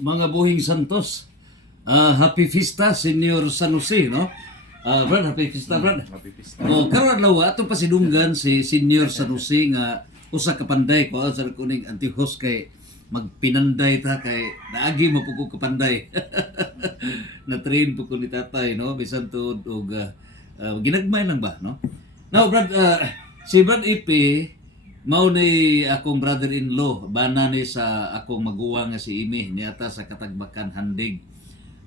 mga buhing santos. Happy Fiesta, Senior San Jose, no? Brad, happy Fiesta, Brad. Happy Fiesta. Karon adlaw ato pa sidunggan si Senior San Jose nga usa ka panday ko sa kuning anti-host kay magpinanday ta kay naagi mapuko ka panday. Na-train po ko ni tatay, no? Bisan tuod og ginagmay lang ba, no? Now, Brad, si Brad Ipi mao ni akong brother-in-law, bana ni sa akong maguwang nga si Imi niata sa Katagbakan Handig.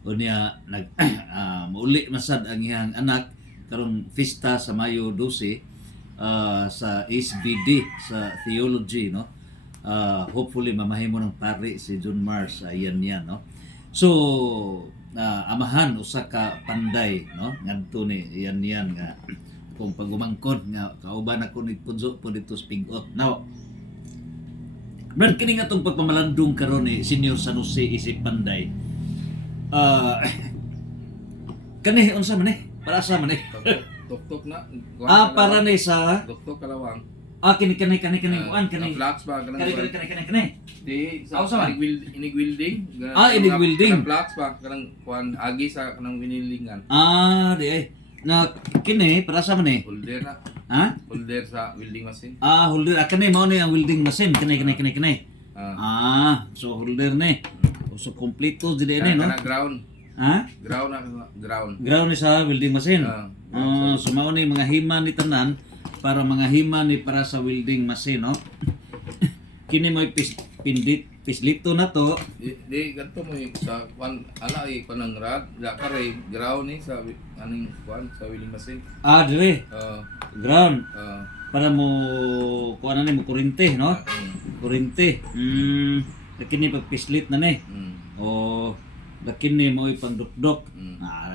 O niya mauli masad ang iyang anak karong Fiesta sa Mayo 12 sa SBD sa theology, no. Hopefully mamahimo ng pari si John Mars ayan yan, no. So amahan usa ka panday, no, ngadto ni yan nga kung pagumangkon nga kauban ako ni punso po dito sa Pigot. Now, Brad, kini nga itong pagpamalandong karon ni Senior San Jose isip panday. Kani unsa man para sa man Tok-tok na. para ni sa Tok-tok kalawang. kani kuan kani Flats ba kani Di Ako sa man? inig welding. Inig welding. Flats ba kanang kuan agi sa kanang winilingan. di ay na kini para sa man Holder na. ha Holder sa welding machine. holder kani mao ni ang welding machine kani so holder ni so kompleto dili ni, no. Kana ground. Ha Ground. ground ni sa welding machine. Ah, So mao ni mga hima ni tanan para mga hima ni para sa welding machine, no. Kini mo pislito na to. Di ganto mo sa kuan ana kanang rad, da kare ground ni sa aning kuan sa welding machine. Dire ground para mo kuan na ni mo kurente, no. Kurente. Kini pagpislit na ni. O lakin ni mo ipandukdok.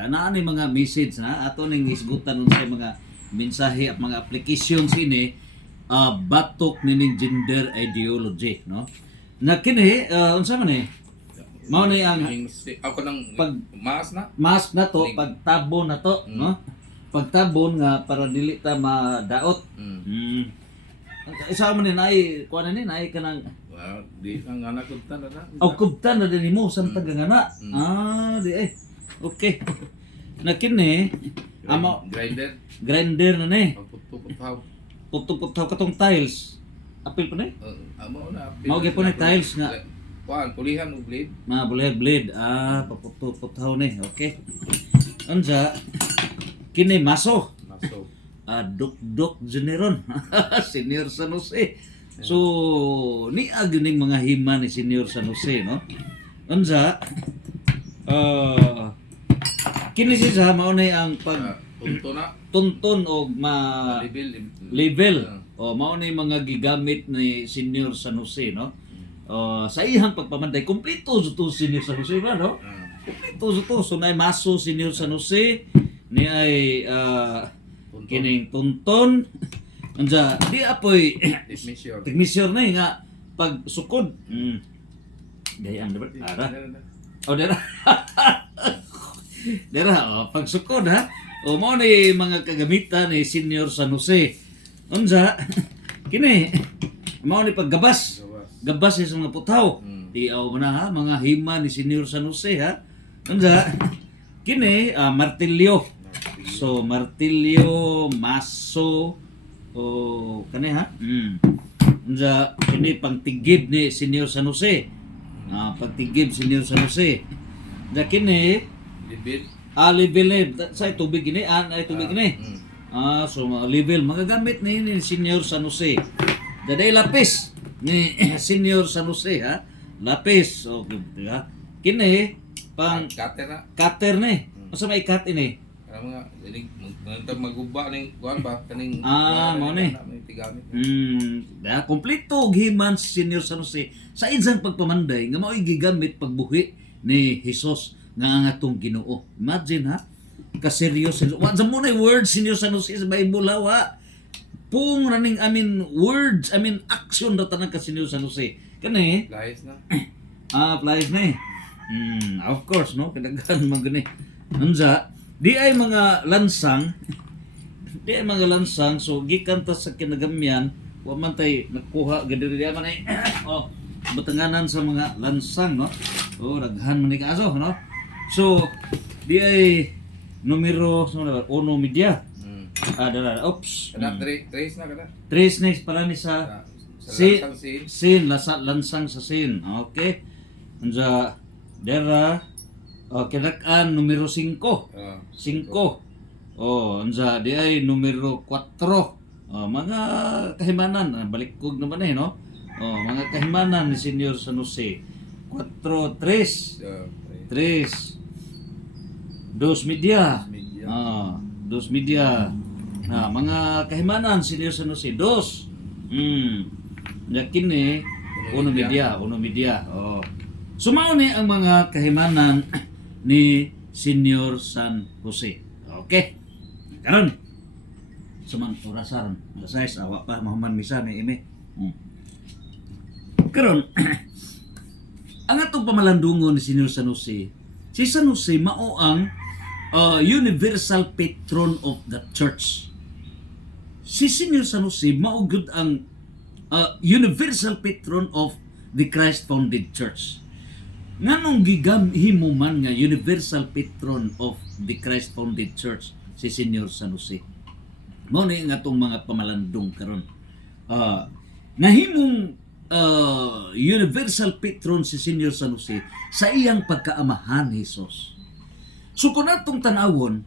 Na ni mga message na ato ning isgutan sa mga mensahe at mga applications ini batok nining gender ideology, no. Na kini unsa man mao ni ang ako nang pag mas na mas na to pagtabon na to, no. Pagtabon nga para dili ta madaot. Isa man ni naay kuan ni naay kanang di ang anak ko tan na. kubtan na din mo sa tagangana. Di ay. Okay. Na kini grinder na ni. Pagputputaw. Putuputaw katong tiles. Apil pa ni? Amo na. Mao gyud ni tiles nga. Kuan pulihan og blade. Blade. Paputuputaw ni. Okay. Unsa kini maso. Maso. Duk Generon. Senior San Jose. So ni ning mga hima ni Senior San Jose, no. Unsa kini siya mao na ang pag tuntun og level mao na mga gigamit ni Senior San Jose, no. Sa iyang pagpamanday kompleto to Senior San Jose ba, no. Kompleto to so nay maso Senior San Jose ni ay kining tuntun. Unsa di apoy technician na nga pag sukod. Dayang dapat ara. Dera. Dera pag sukod ha. Mao ni mga kagamitan ni Senior San Jose. Unsa kini mao ni paggabas. Gabas sa mga putaw. Tiaw mo na ha mga hima ni Senior San Jose ha. Unsa kini martilyo. So martilyo, maso kani ha. Unsa kini pangtigib ni Senior San Jose. Pagtigib Senior San Jose. Da kini level sa tubig ini ay tubig ini. So level magagamit ni Senior San Jose. Daday lapis ni Senior San Jose ha. Lapis ha. Kini pang cutter ni. Unsa may cut ini? Mga maguba ning kuan ba kaning mao ni. Kompleto giman Senior San Jose sa insang pagpamanday nga mao'y gigamit pagbuhi ni Jesus nga ang atong Ginoo. Imagine ha, ka-seryoso. Wa sa mo na words Senior San Jose sa Bible ha. Pung running words, action na tanan ka Senior San Jose. Kani flies na. Flies na. Of course no, kadaghan man gani. Unsa di ay mga lansang so gikan ta sa kinagamyan wa man tay nakuha gadiri man ay batanganan sa mga lansang, no. Oh, daghan man ni kaaso, no? So, di ay numero uno media. Dala, oops. Kada trace na kada. Tres next para ni sa Sa lansang sin. sin, lansang sa sin. Okay. Unsa dera kinakan numero 5. 5. Oh, unsa di ay numero 4. Mga kahimanan, balikog naman no? Mga kahimanan ni Senior San Jose. 4, 3. 3. Dos media. Dos media. Mga kahimanan Senior San Jose. Dos. Yakin ni uno media. Oh. Sumao ni ang mga kahimanan ni Senior San Jose. Okay. Karon. Suman orasan. Size awa pa mahuman misa ni ime. Karon ang atong pamalandungon ni Senior San Jose. Si San Jose mao ang universal patron of the church. Si Senior San Jose mao gud ang universal patron of the Christ-founded church. Nganong gigahimo man nga universal patron of the Christ-founded church si Senior San Jose? Mao ni nga atong mga pamalandong karon. Nahimong universal patron si Senior San Jose sa iyang pagkaamahan ni Jesus. So kung atong tanawon,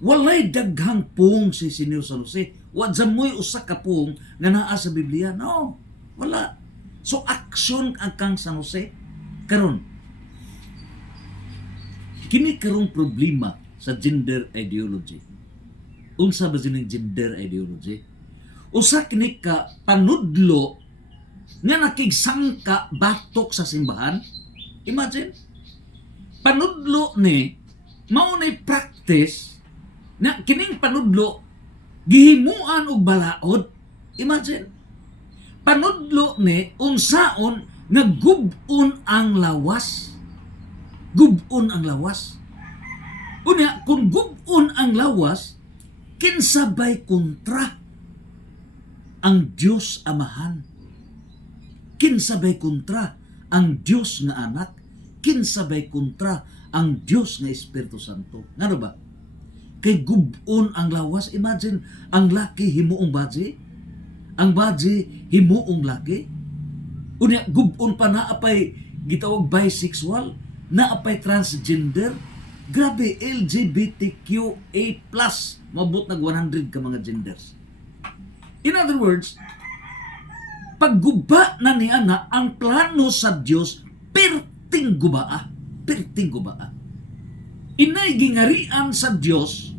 walay daghang pung si Senior San Jose. Wa mo'y usa ka pung nga naa sa Biblia. No, wala. So action ang kang San Jose. Karon, kini karong problema sa gender ideology. Unsa ba sining gender ideology? Usa kini ka panudlo nga nakigsangka batok sa simbahan. Imagine, panudlo ni mao nay practice na kining panudlo gihimuan og balaod. Imagine, panudlo ni unsaon nga gub-on ang lawas. Gub-on ang lawas. Unya, kung gub-on ang lawas, kinsabay kontra ang Diyos Amahan. Kinsabay kontra ang Diyos nga anak. Kinsabay kontra ang Diyos nga Espiritu Santo. Ngano ba? Kay gub-on ang lawas. Imagine, ang laki himuong badji. Ang badji himuong laki. Unya, gub-on pa naapay gitawag bisexual, naapay transgender. Grabe, LGBTQA+. Mabot nag 100 ka mga genders. In other words, pagguba na niya na ang plano sa Diyos, perting gubaa. Perting gubaa. Inay gingarian sa Diyos,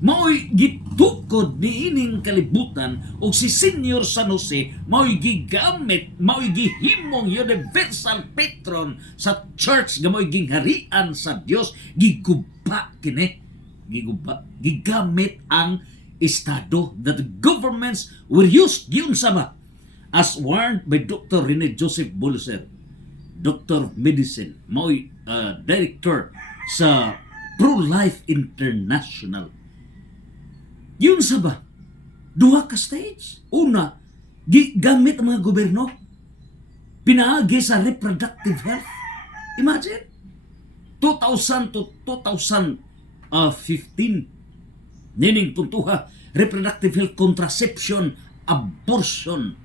mao'y gitukod ni ining kalibutan o si Senior San Jose mao'y gigamit, mao'y gihimong universal patron sa church nga mao'y gingharian sa Dios, giguba kini, giguba, gigamit ang estado that the governments were used yun sama as warned by Dr. Rene Joseph Boluser, Dr. Medicine, mao'y director sa Pro-Life International. Yun sa ba? Duha ka stage. Una, gamit ang mga gobyerno. Pinaagi sa reproductive health. Imagine. 2000 to 2015. Nining puntuha, reproductive health, contraception, abortion.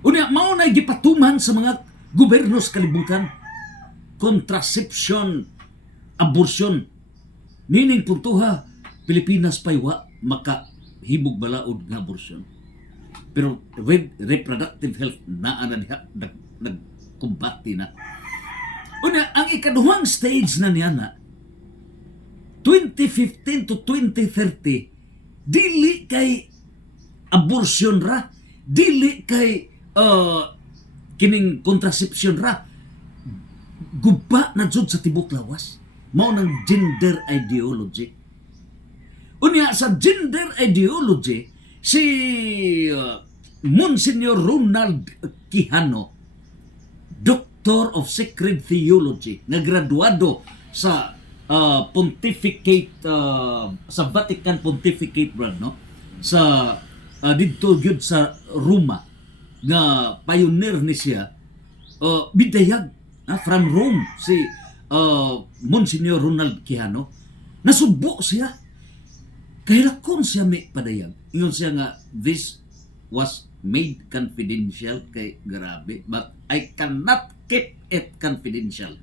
Unya, mao na gipatuman sa mga gobyerno sa kalibutan. Contraception, abortion. Nining puntuha, Pilipinas paywa makahibog balaod nga abortion. Pero with reproductive health naa na diha nagkumbati na. Una, ang ikaduhang stage na niya na 2015 to 2030 dili kay abortion ra, dili kay kining contraception ra, guba na jud sa tibok lawas. Mao ng gender ideology. Unya sa gender ideology, si Monsignor Ronald Quijano, Doctor of Sacred Theology, nagraduado sa pontificate sa Vatican Pontificate brand, no? Sa didto gyud sa Roma nga pioneer ni siya, bidayag from Rome, si Monsignor Ronald Quijano, nasubo siya. Kahilakon siya may padayag. Ingon siya nga, this was made confidential kay grabe, but I cannot keep it confidential.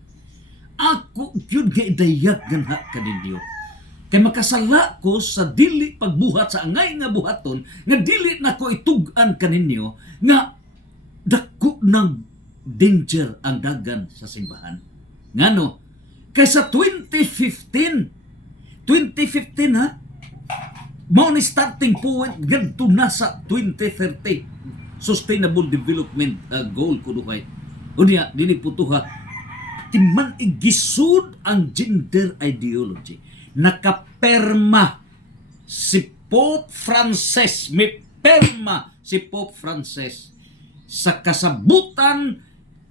Ako yun nga idayag ganha kaninyo. Kay makasala ko sa dili pagbuhat sa angay nga buhaton, nga dili na ko itugan kaninyo, nga dako ng danger ang dagan sa simbahan. Ngano? Kaysa 2015 ha? Mao ni starting point gadto na sa 2030 Sustainable Development Goal kuduhay. Unya dili putuha timan igisud ang gender ideology. Nakaperma si Pope Francis, may perma si Pope Francis sa kasabutan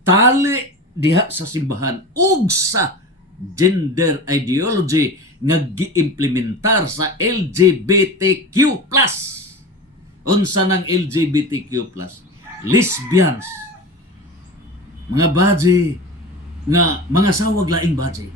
tali diha sa simbahan ug sa gender ideology nga giimplementar sa LGBTQ+. Unsa nang LGBTQ+? Lesbians, mga baji nga mga sawag laing baji.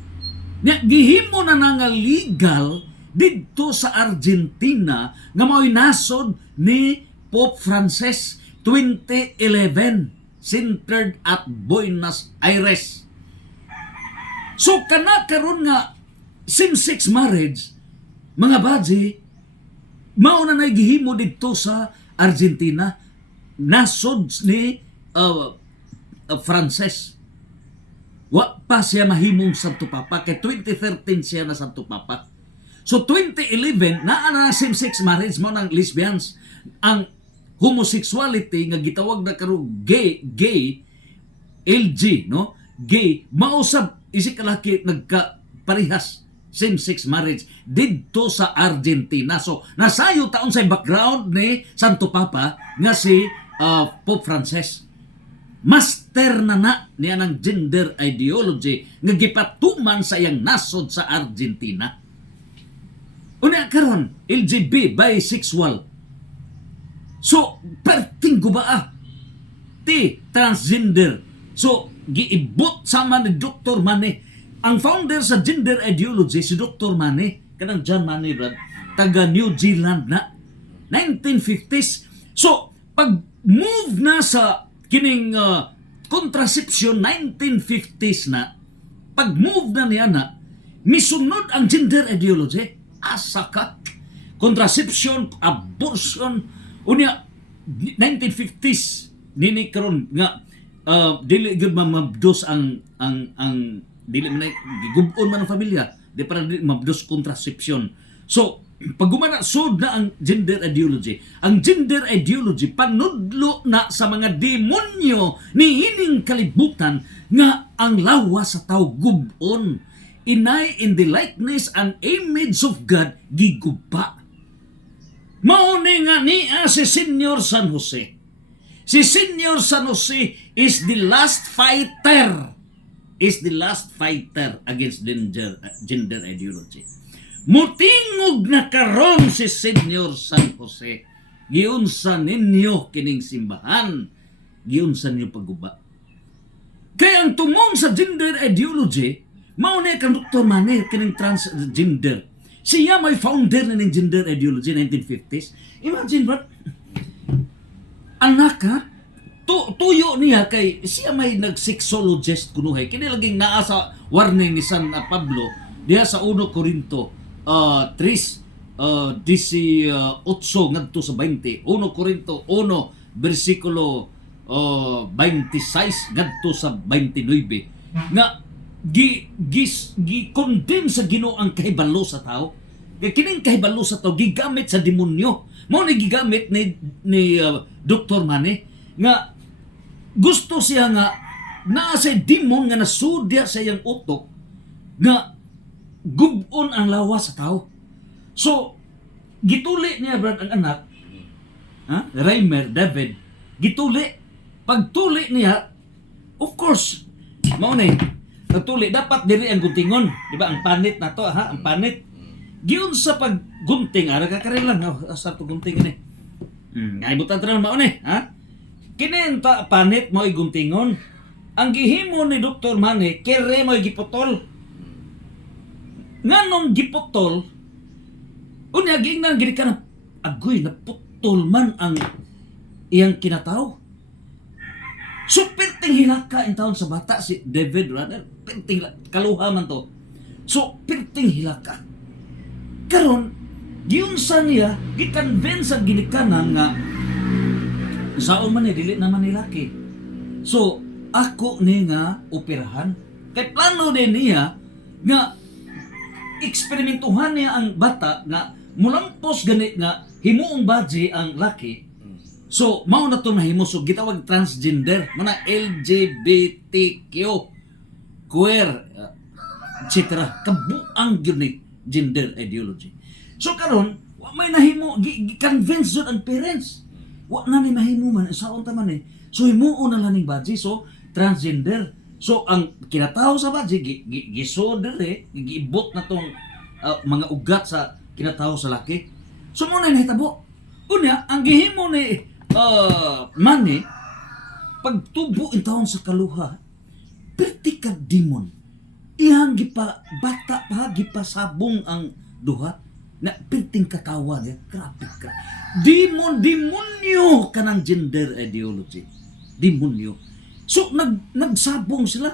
Nya gihimo na nga legal didto sa Argentina nga mao'y nasod ni Pope Francis 2011 centered at Buenos Aires. So kana karon nga same-sex marriage, mga baji, mao na gihimo didto sa Argentina, nasod ni Francis. Wa pa siya mahimong Santo Papa, kay 2013 siya na Santo Papa. So 2011 naa na same-sex marriage, mao nang lesbians. Ang homosexuality nga gitawag na karo gay LG, no? Gay mao sab isig kalaki nagka-parehas same-sex marriage didto sa Argentina. So nasayo taon sa background ni Santo Papa nga si Pope Francis. Master na niya ng gender ideology nga gipatuman sa iyang nasod sa Argentina. Unya karon LGB bisexual. So perting gubaa ti transgender. So giibot sama ni Dr. Mane. Ang founder sa gender ideology si Dr. Mane, kanang John Mane brad, taga New Zealand na 1950s. So pag move na sa kining contraception 1950s na, pag move na niya na misunod ang gender ideology, asa ka contraception, abortion, unya 1950s nini karon nga dili gyud mabdos ang dili man gigubon man ang pamilya, di para dili mabdos contraception. So pag gumana sud na ang gender ideology, ang gender ideology panudlo na sa mga demonyo ni hining kalibutan nga ang lawas sa tao gubon, inay in the likeness and image of God giguba. Mao ni nga niya si Senyor San Jose. Si Senyor San Jose is the last fighter against gender ideology. Mutingog na karon si Senyor San Jose. Giunsa ninyo kining simbahan, giunsa ninyo pagguba. Kaya ang tumong sa gender ideology, mao ni kang Dr. Mane kining transgender. Siya may founder na ng gender ideology 1950s. Imagine what? Anak ha? Tuyo niya kay siya may nag-sexologist kunuhay. Kini laging naa sa warning ni San Pablo diha sa 1 Corinto 3 18 ngadto sa 20. 1 Corinto 1 bersikulo 26 ngadto sa 29 nga gi-condemn sa Ginoo ang kahibalo sa tao. Kaya kining kahibalo sa tao gigamit sa demonyo. Mao ni gigamit ni Dr. Mane nga gusto siya nga naa sa demon nga nasudya sa iyang utok nga gubon ang lawas sa tao. So gituli niya brad ang anak, Reimer David, gituli. Pagtuli niya, of course, mao ni pagtuli dapat diri ang guntingon, di ba? Ang panit na to, ang panit. Giun sa paggunting, ara ka kare lang, sa to gunting ni. Ngay butan tra mao ni, Kini ta panit mo iguntingon. ang gihimo ni Dr. Manny kere mo giputol. Nganong giputol unya giingnan gid ka na agoy naputol man ang iyang kinataw. So perting hilaka in taon sa bata si David rather perting kaluha man to. So perting hilaka. Karon giunsa niya gi-convince ang ginikanan nga saon man ni dili naman ni laki. So ako ni nga operahan kay plano din niya nga eksperimentuhan niya ang bata nga mulampos gani nga himuong badge ang laki. So mao na to nahimo so gitawag transgender mo na LGBTQ queer etc. kabuang gyud ni gender ideology. So karon wa may nahimo gi-convince jud ang parents. Wa na ni mahimo man saon ta man so himuon na lang ning badge so transgender. So ang kinatawo sa badge gisoder giibot na tong mga ugat sa kinatawo sa laki. So mo na nahitabo. Unya ang gihimo ni Manny pagtubo in taon sa kaluha perti ka demon. Iyang gipa bata pa gipasabong ang duha na perting katawa niya. Grabe ka. Demonyo kanang gender ideology. Demonyo. So nagsabong sila.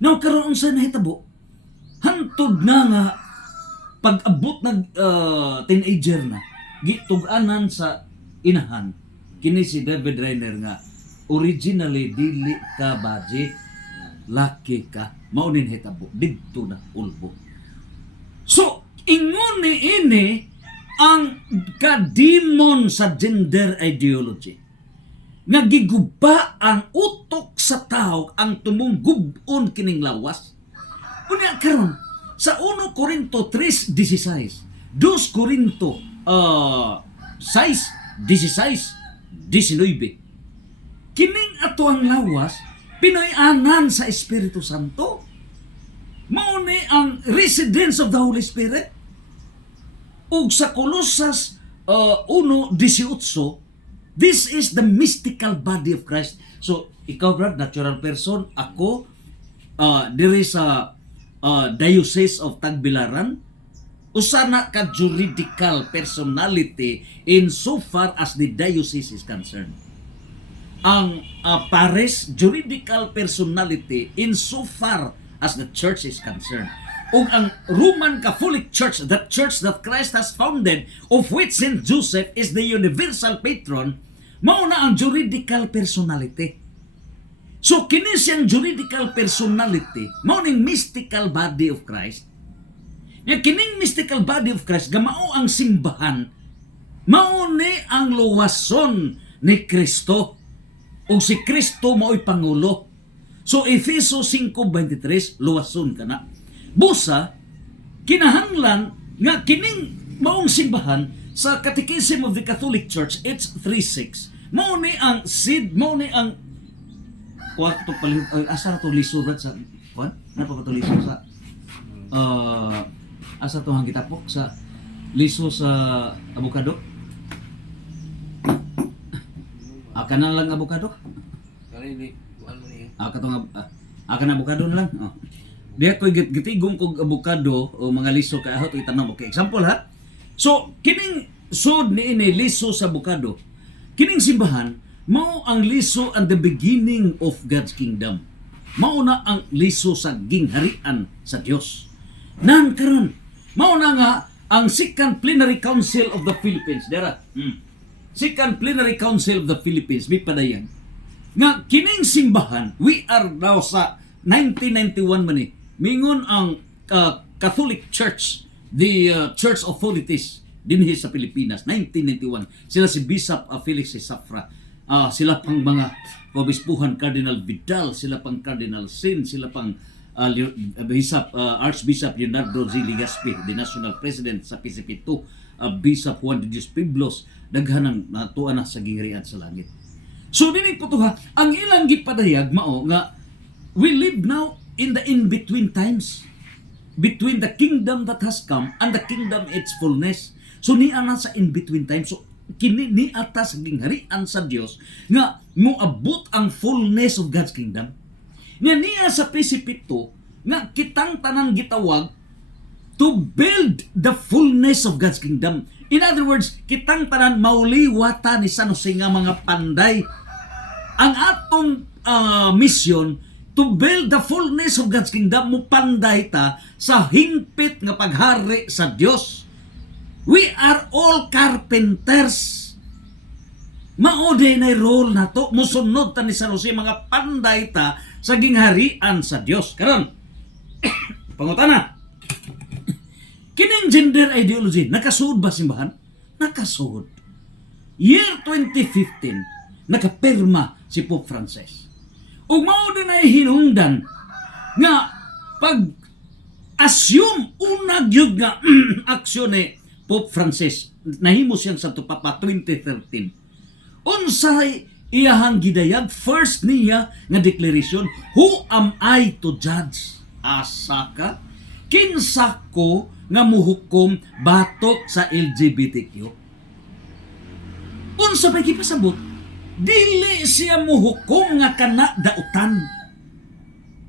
Now karon sa nahitabo hantod na nga pag-abot ng teenager na gitug-anan sa inahan kini si David Rainer nga originally dili ka badge laki ka maunin hitabo didto na ulbo. So ingon ni ini ang kademon sa gender ideology nagiguba ang utok sa tao ang tumunggugon kining lawas. Unya karon sa 1 Corinto 3:16, 2 Corinto 6:16-19, kining ato ang lawas pinoy-anan sa Espiritu Santo. Mao ni ang residence of the Holy Spirit. Ug sa Colossus 1:18, this is the mystical body of Christ. So ikaw brad, natural person, ako diri sa Diocese of Tagbilaran, usana ka juridical personality in so far as the diocese is concerned. Ang pares juridical personality in so far as the church is concerned. Ug ang Roman Catholic Church, the church that Christ has founded, of which Saint Joseph is the universal patron, mao na ang juridical personality. So kini siyang juridical personality, mao ning mystical body of Christ. Nga kining mystical body of Christ gamao ang simbahan, mao ni ang luwason ni Kristo. Ug si Kristo mao'y pangulo. So Efeso 5:23 luwason kana. Busa kinahanglan nga kining maong simbahan sa Catechism of the Catholic Church, it's 3:6. Mao ni ang seed, mao ni ang to palit asa to lisurat sa kuan napa to liso sa asa to hang gitapok sa liso sa avocado kana lang avocado Kanili ano ni katong kana avocado na lang diha ko gitigong kog avocado o mga liso kay ahot itanong okay example ha. So kining sod ni ini liso sa avocado, kining simbahan mao ang liso and the beginning of God's kingdom. Mao na ang liso sa gingharian sa Dios. Nan karon mao na nga ang Second Plenary Council of the Philippines dera. Second Plenary Council of the Philippines may padayan nga kining simbahan we are now sa 1991 man ni mingon ang Catholic Church, the church authorities dinhi sa Pilipinas 1991 sila si Bishop Felix Safra. Sila pang mga obispuhan Cardinal Vidal, sila pang Cardinal Sin, sila pang Archbishop Leonardo Z. Legaspi, the National President sa PCP2, Bishop Juan de Dios Piblos, daghanang natuan na sa gingharian sa langit. So dining putuha, ang ilang gipadayag mao nga we live now in the in-between times between the kingdom that has come and the kingdom its fullness. So niya na sa in-between times. So kini ni atas gingharian sa Dios nga moabot ang fullness of God's kingdom. Niya sa Pisipito nga kitang tanang gitawag to build the fullness of God's kingdom. In other words, kitang tanan mauliwata ni San Jose nga mga panday. Ang atong mission to build the fullness of God's kingdom, mo panday ta sa hingpit nga paghari sa Dios. We are all carpenters. Maoday na role na to, musunod ta ni San Jose mga panday ta sa gingharian sa Dios. Karon, pangutana, kining gender ideology, nakasuod ba simbahan? Nakasuod. Year 2015, nakapirma si Pope Francis. Ug mao din ay hinungdan nga pag-assume unag yun nga aksyon ni Pope Francis. Nahimo siyang sa Papa 2013. Unsay iyahang gidayag, first niya nga declaration, who am I to judge? Asa ka? Kinsa ko nga muhukom batok sa LGBTQ? Unsa pa gipasabot? Dili siya muhukom nga kana dautan.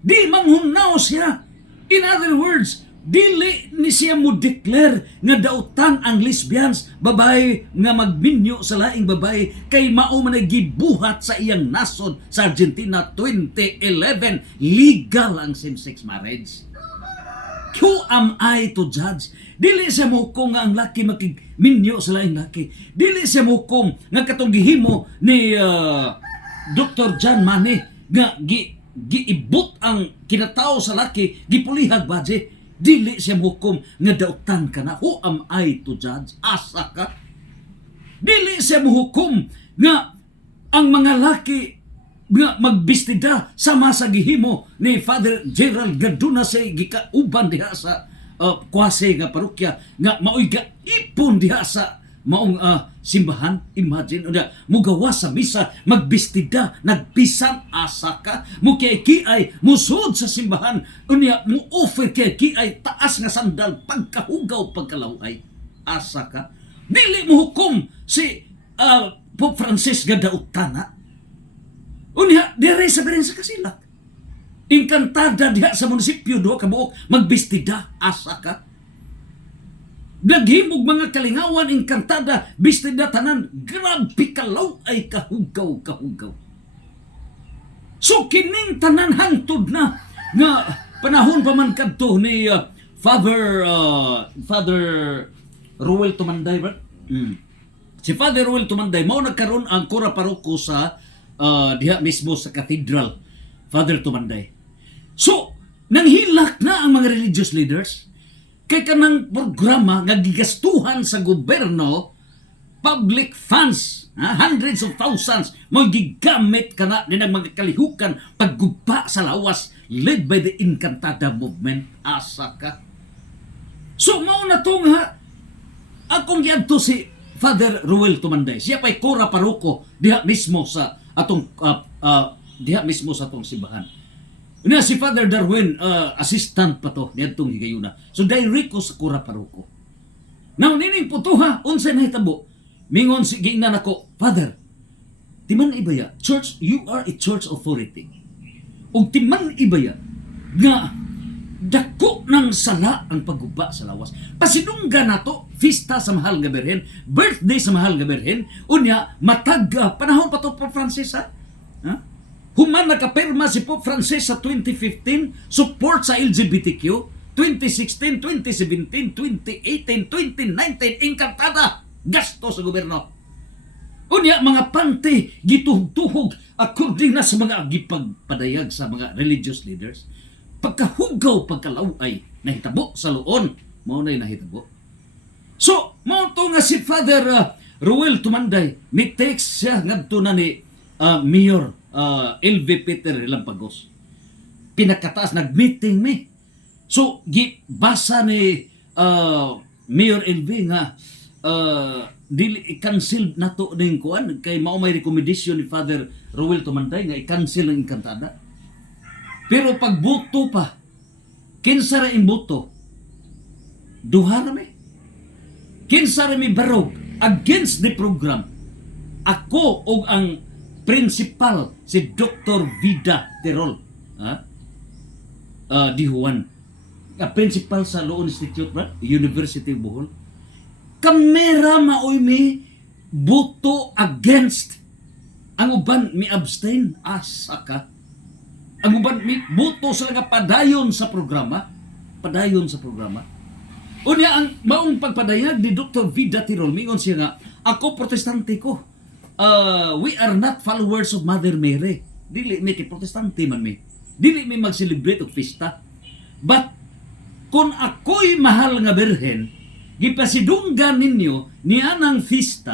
Di manghunaw siya. In other words, dili ni siya mo declare nga dautan ang lesbians, babae nga magminyo sa laing babae, kay mao man gibuhat sa iyang nasod sa Argentina 2011. Legal ang same-sex marriage. Who am I to judge? Dili siya muhukom nga ang laki makigminyo sa laing laki. Dili siya muhukom nga katong gihimo ni Dr. John Mane nga giibot ang kinatao sa laki, gipulihag badje. Dili siya muhukom nga dautan ka na. Who am I to judge? Asa ka? Dili siya muhukom nga ang mga laki nga magbistida sama sa gihimo ni Father Gerald Gaduna sa gikauban diha sa kwase nga parokya nga maoy ipon diha sa maong simbahan. Imagine unya mugawa sa misa, magbistida, nagpisan. Asa ka? Mo kiay musud sa simbahan unya mo offer kiay taas nga sandal, pagkahugaw pagkalaway. Asa ka? Dili mo hukom si Pope Francis nga dautana. Unya dire sa sa Kasilak, inkantada diha sa munisipyo duha ka buok magbistida. Asa ka? Naghimog mga kalingawan, inkantada, bistida tanan, grabe kalaw ay kahugaw. So kining tanan hangtod na nga panahon pa man kadto ni Father Ruel Tumanday ba? Si Father Ruel Tumanday mao nagkaroon ang kura paroko sa diha mismo sa cathedral, Father Tumanday. So nanghilak na ang mga religious leaders kay kanang programa nga gigastuhan sa gobyerno, public funds, hundreds of thousands, mo gigamit kana din ang mga kalihukan paggugpa sa lawas led by the Incantada movement. Asa ka? So mao na to nga akong giadto si Father Ruel Tumanday. Siya pa'y kora paroko diha mismo sa atong simbahan. Na si Father Darwin, assistant pa to niadtong higayuna. So direct ko sa kura paroko. Now nining putuha unsay nahitabo? Mingon si giingnan ako, Father, timan ibaya, church, you are a church authority. Ug timan ibaya nga dako ng sala ang pagguba sa lawas. Pasidungga nato fiesta sa Mahal nga Birhen, birthday sa Mahal nga Birhen, unya matag panahon pa to Pope Francis ha? Human nakapirma si Pope Francis sa 2015 support sa LGBTQ, 2016, 2017, 2018, 2019 inkantada gasto sa gobyerno. Unya mga pante gituhog-tuhog according na sa mga gipagpadayag sa mga religious leaders. Pagkahugaw pagkalaway nahitabo sa luon, mao nay nahitabo. So mao to nga si Father Ruel Tumanday, may text siya ngadto na ni Mayor LV Peter Lampagos. Pinakataas nag-meeting mi. So gibasa ni Mayor LV nga dili i-cancel nato ning kuan kay mao may recommendation ni Father Ruel Tumanday nga i-cancel ang Incantada. Pero pagboto pa, kinsa ra imboto? Duha ra mi. Kinsa ra mi barog against the program. Ako og ang principal si Dr. Vida Terol. ha? Di Juan, principal sa Law Institute, ba? University of Bohol. Kamera maoy mi boto against. Ang uban mi abstain. Asa ka? Ang uban mi boto sila nga padayon sa programa. Padayon sa programa. Unya ang maong pagpadayag ni Dr. Vida Tirol, mingon siya nga, ako protestante ko. We are not followers of Mother Mary. Dili mi kay protestante man mi. Dili mi mag-celebrate og pista. But kung ako'y mahal nga birhen, gipasidunggan ninyo niya ng pista